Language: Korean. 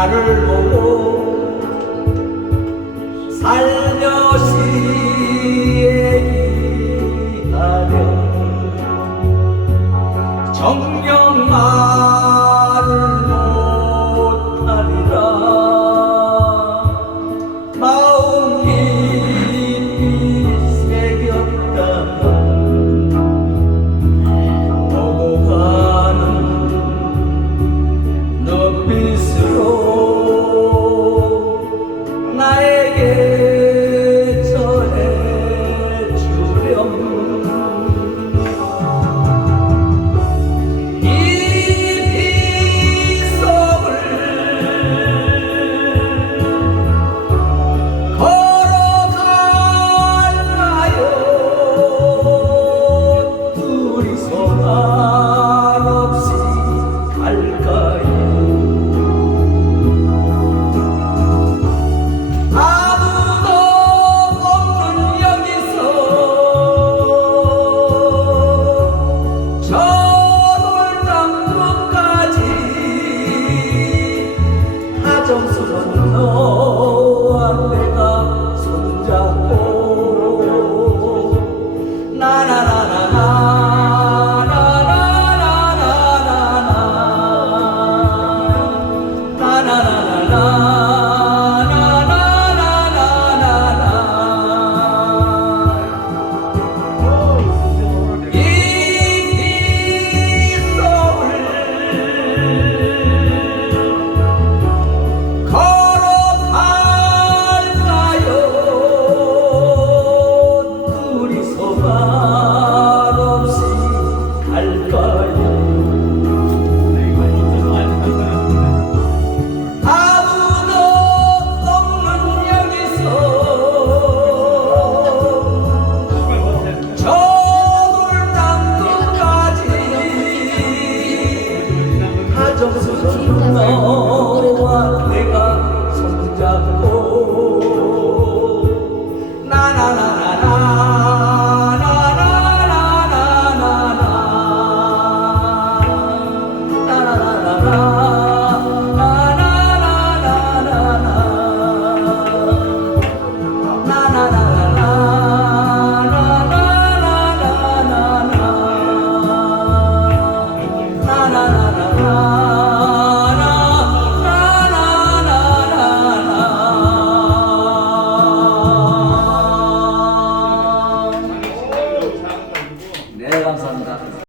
나를 보고 살며시 얘기하며 정녕 말 love.